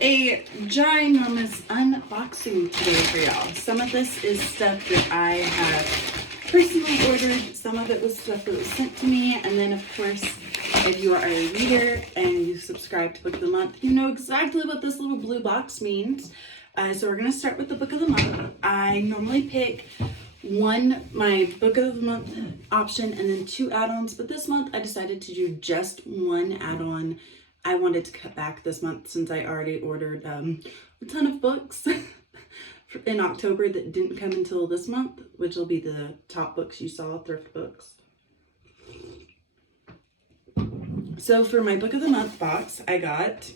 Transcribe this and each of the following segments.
a ginormous unboxing today for y'all. Some of this is stuff that I have personally ordered. Some of it was stuff that was sent to me. And then, of course, if you are a reader and you subscribe to Book of the Month, you know exactly what this little blue box means. So we're going to start with the Book of the Month. I normally pick my Book of the Month option and then 2 add-ons, but this month I decided to do just 1 add-on. I wanted to cut back this month since I already ordered a ton of books in October that didn't come until this month, which will be the top books you saw, thrift books. So for my Book of the Month box, I got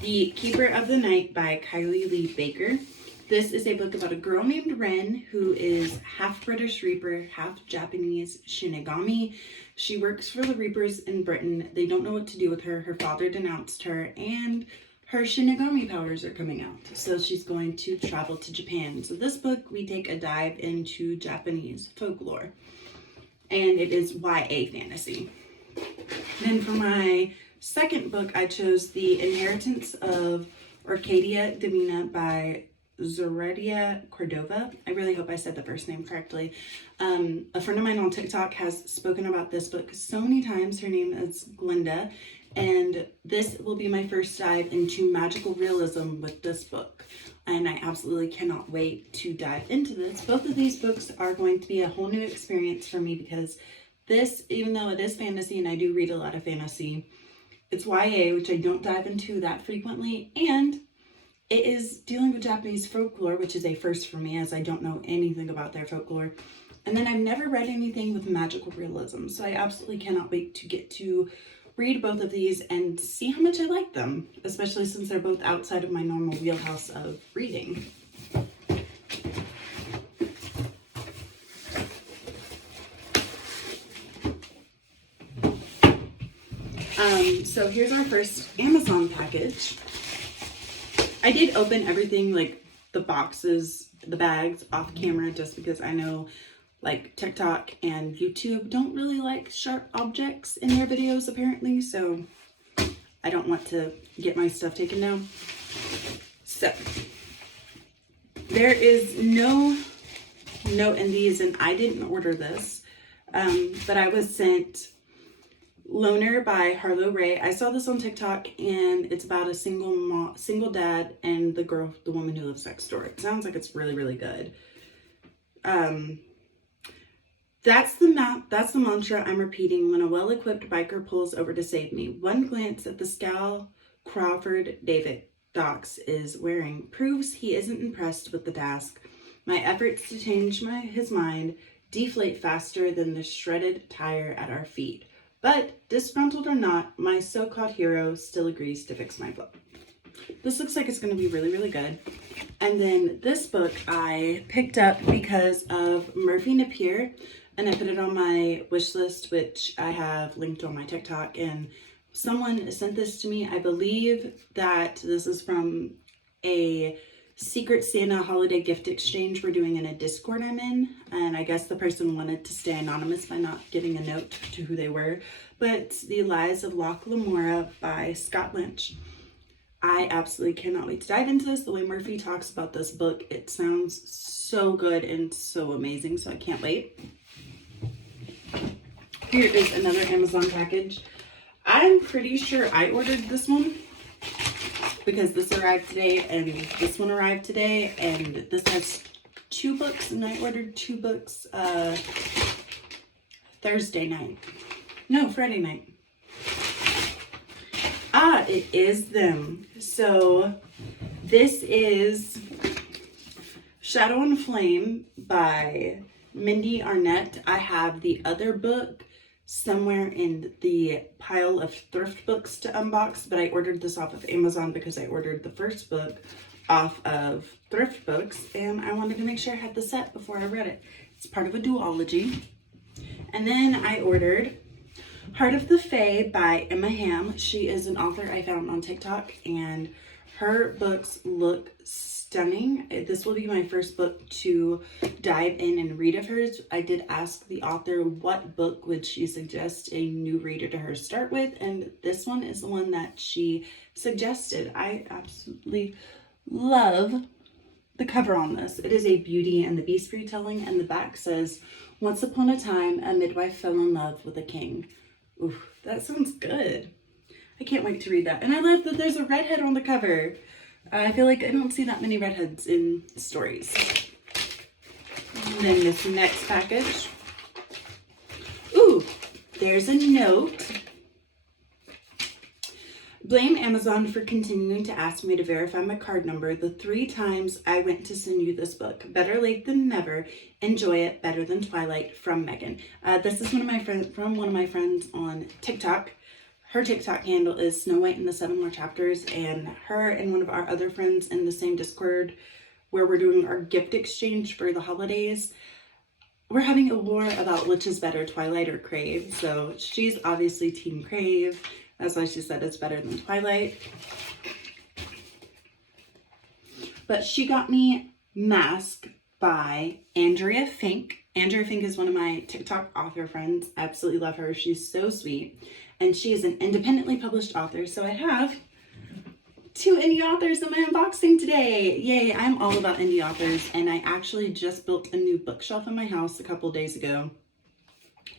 The Keeper of the Night by Kylie Lee Baker. This is a book about a girl named Ren who is half British Reaper, half Japanese Shinigami. She works for the Reapers in Britain. They don't know what to do with her. Her father denounced her and her Shinigami powers are coming out. So she's going to travel to Japan. So this book, we take a dive into Japanese folklore. And it is YA fantasy. Then for my second book, I chose The Inheritance of Arcadia Divina by Zoraida Cordova. I really hope I said the first name correctly. A friend of mine on TikTok has spoken about this book so many times. Her name is Glinda, and this will be my first dive into magical realism with this book. And I absolutely cannot wait to dive into this. Both of these books are going to be a whole new experience for me because this, even though it is fantasy and I do read a lot of fantasy, it's YA, which I don't dive into that frequently, and it is dealing with Japanese folklore, which is a first for me as I don't know anything about their folklore. And then I've never read anything with magical realism, so I absolutely cannot wait to get to read both of these and see how much I like them, especially since they're both outside of my normal wheelhouse of reading. So here's our first Amazon package. I did open everything, like the boxes, the bags, off camera just because I know like TikTok and YouTube don't really like sharp objects in their videos apparently, so I don't want to get my stuff taken down. So there is no note in these, and I didn't order this, but I was sent Loner by Harlow Ray. I saw this on TikTok, and it's about a single dad and the woman who lives next door. It sounds like it's really, really good. That's the mantra I'm repeating when a well-equipped biker pulls over to save me. One glance at the scowl Crawford David Docks is wearing proves he isn't impressed with the task. My efforts to change his mind deflate faster than the shredded tire at our feet. But, disgruntled or not, my so-called hero still agrees to fix my book. This looks like it's going to be really, really good. And then this book I picked up because of Murphy Napier, and I put it on my wish list, which I have linked on my TikTok, and someone sent this to me. I believe that this is from a Secret Santa holiday gift exchange we're doing in a Discord I'm in, and I guess the person wanted to stay anonymous by not getting a note to who they were. But The Lies of Loch Lamora by Scott Lynch. I absolutely cannot wait to dive into this. The way Murphy talks about this book, it sounds so good and so amazing, so I can't wait. Here is another Amazon package. I'm pretty sure I ordered this one, because this arrived today and this one arrived today, and this has 2 books, and I ordered 2 books Friday night. It is them. So this is Shadow and Flame by Mindy Arnett. I have the other book somewhere in the pile of thrift books to unbox, but I ordered this off of Amazon because I ordered the first book off of thrift books, and I wanted to make sure I had the set before I read it. It's part of a duology. And then I ordered Heart of the Fae by Emma Hamm. She is an author I found on TikTok, and Her books look stunning. This will be my first book to dive in and read of hers. I did ask the author what book would she suggest a new reader to her start with, and this one is the one that she suggested. I absolutely love the cover on this. It is a Beauty and the Beast retelling, and the back says, "Once upon a time, a midwife fell in love with a king." Ooh, that sounds good. I can't wait to read that. And I love that there's a redhead on the cover. I feel like I don't see that many redheads in stories. And then this next package. Ooh, there's a note. "Blame Amazon for continuing to ask me to verify my card number the 3 times I went to send you this book. Better late than never. Enjoy it better than Twilight, from Megan." This is one of my friends on TikTok. Her TikTok handle is Snow White and the 7 More Chapters, and her and one of our other friends in the same Discord where we're doing our gift exchange for the holidays, we're having a war about which is better, Twilight or Crave. So she's obviously Team Crave. That's why she said it's better than Twilight. But she got me Mask by Andrea Fink. Andrea Fink is one of my TikTok author friends. I absolutely love her. She's so sweet. And she is an independently published author. So I have 2 indie authors in my unboxing today. Yay, I'm all about indie authors. And I actually just built a new bookshelf in my house a couple days ago.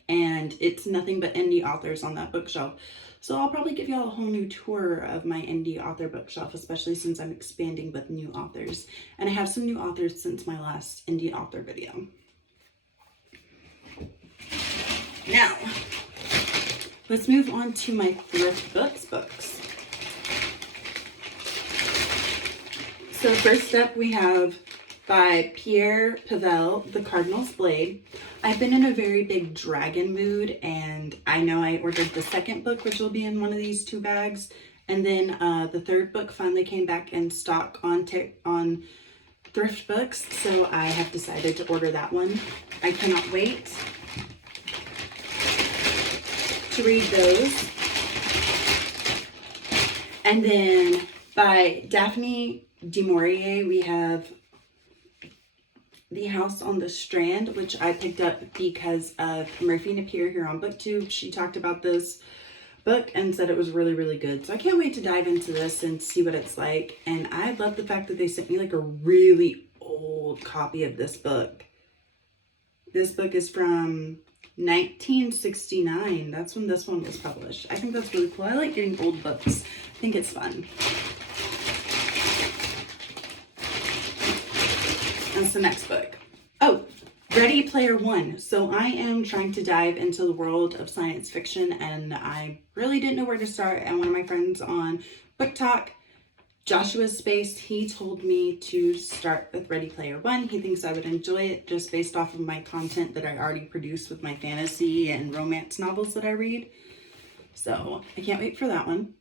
And it's nothing but indie authors on that bookshelf. So I'll probably give y'all a whole new tour of my indie author bookshelf, especially since I'm expanding with new authors. And I have some new authors since my last indie author video. Now, let's move on to my thrift books. So first up we have by Pierre Pavel, The Cardinal's Blade. I've been in a very big dragon mood, and I know I ordered the second book, which will be in one of these 2 bags, and then the third book finally came back in stock on thrift books, so I have decided to order that one. I cannot wait to read those. And then by Daphne du Maurier, we have The House on the Strand, which I picked up because of Murphy Napier here on BookTube. She talked about this book and said it was really, really good. So I can't wait to dive into this and see what it's like. And I love the fact that they sent me like a really old copy of this book. This book is from 1969. That's when this one was published. I think that's really cool. I like getting old books. I think it's fun. That's the next book. Oh, Ready Player One. So I am trying to dive into the world of science fiction, and I really didn't know where to start. And one of my friends on Book Talk, Joshua Space, he told me to start with Ready Player One. He thinks I would enjoy it just based off of my content that I already produce with my fantasy and romance novels that I read. So I can't wait for that one.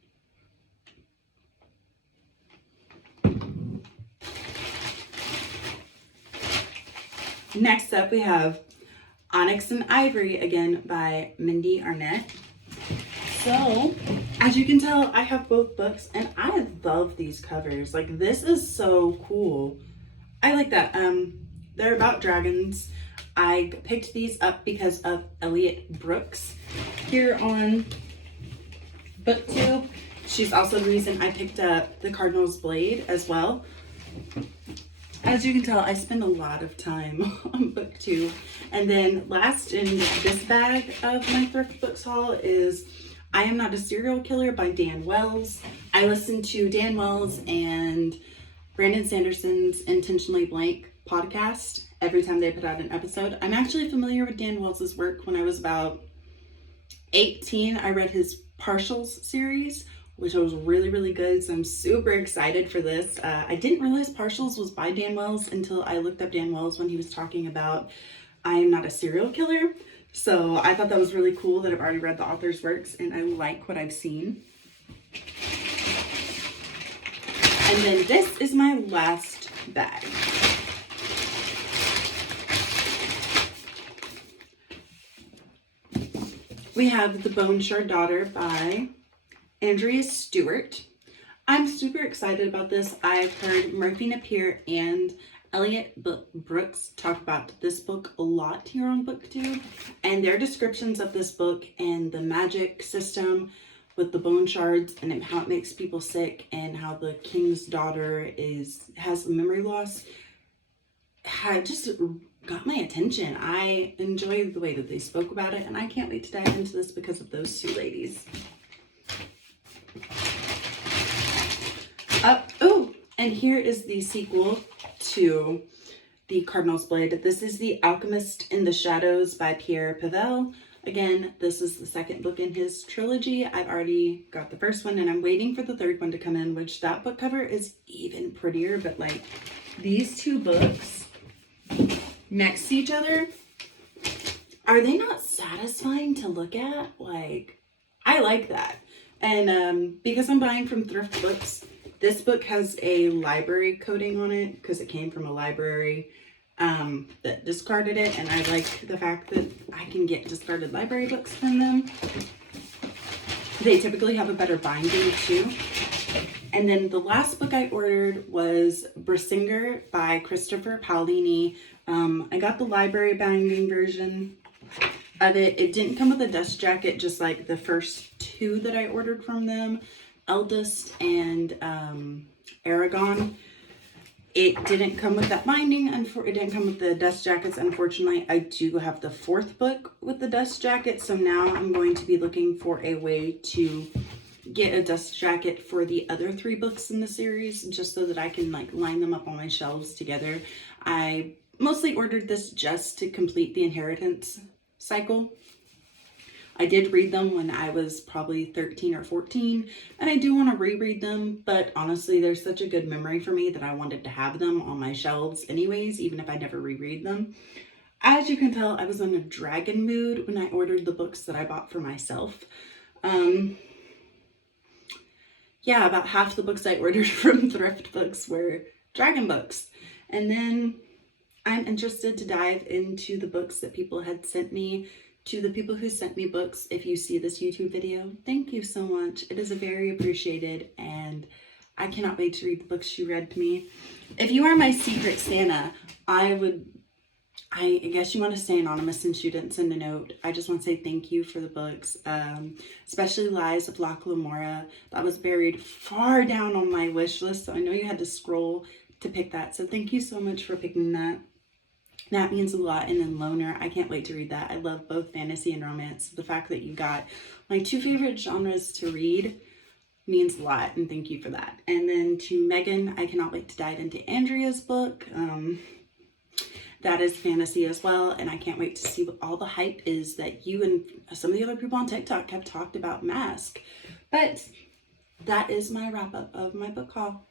Next up, we have Onyx and Ivory, again by Mindy, Arnett. So, as you can tell, I have both books, and I love these covers. Like, this is so cool. I like that. They're about dragons. I picked these up because of Elliot Brooks here on BookTube. She's also the reason I picked up The Cardinal's Blade as well. As you can tell, I spend a lot of time on BookTube. And then last in this bag of my thrift books haul is I Am Not a Serial Killer by Dan Wells. I listen to Dan Wells and Brandon Sanderson's Intentionally Blank podcast every time they put out an episode. I'm actually familiar with Dan Wells' work. When I was about 18, I read his Partials series, which was really, really good. So I'm super excited for this. I didn't realize Partials was by Dan Wells until I looked up Dan Wells when he was talking about I Am Not a Serial Killer. So I thought that was really cool that I've already read the author's works and I like what I've seen. And then this is my last bag. We have The Boneshard Daughter by Andrea Stewart. I'm super excited about this. I've heard Murphy Napier and Elliot Brooks talk about this book a lot here on BookTube, and their descriptions of this book and the magic system with the bone shards and how it makes people sick and how the king's daughter has memory loss had just got my attention. I enjoyed the way that they spoke about it, and I can't wait to dive into this because of those two ladies. Oh, and here is the sequel to The Cardinal's Blade. This is The Alchemist in the Shadows by Pierre Pavel. Again, this is the second book in his trilogy. I've already got the first one, and I'm waiting for the third one to come in, which that book cover is even prettier. But like, these two books next to each other, are they not satisfying to look at? Like, I like that. And because I'm buying from thrift books, this book has a library coating on it because it came from a library that discarded it, and I like the fact that I can get discarded library books from them. They typically have a better binding too. And then the last book I ordered was Bursinger by Christopher Paolini. I got the library binding version of it. It didn't come with a dust jacket, just like the first two that I ordered from them, Eldest and Aragon. It didn't come with that binding, it didn't come with the dust jackets, unfortunately. I do have the fourth book with the dust jacket, so now I'm going to be looking for a way to get a dust jacket for the other three books in the series, just so that I can like line them up on my shelves together. I mostly ordered this just to complete the inheritance cycle. I did read them when I was probably 13 or 14, and I do want to reread them, but honestly, there's such a good memory for me that I wanted to have them on my shelves anyways, even if I never reread them. As you can tell, I was in a dragon mood when I ordered the books that I bought for myself. Yeah, about half the books I ordered from thrift books were dragon books. And then I'm interested to dive into the books that people had sent me. To the people who sent me books, if you see this YouTube video, thank you so much. It is very appreciated, and I cannot wait to read the books you read to me. If you are my secret Santa, I guess you want to stay anonymous since you didn't send a note. I just want to say thank you for the books, especially Lies of Locke Lamora. That was buried far down on my wish list, so I know you had to scroll to pick that. So thank you so much for picking that. That means a lot. And then Loner, I can't wait to read that. I love both fantasy and romance. The fact that you got my two favorite genres to read means a lot, and thank you for that. And then to Megan, I cannot wait to dive into Andrea's book. That is fantasy as well, and I can't wait to see what all the hype is that you and some of the other people on TikTok have talked about Mask. But that is my wrap up of my book haul.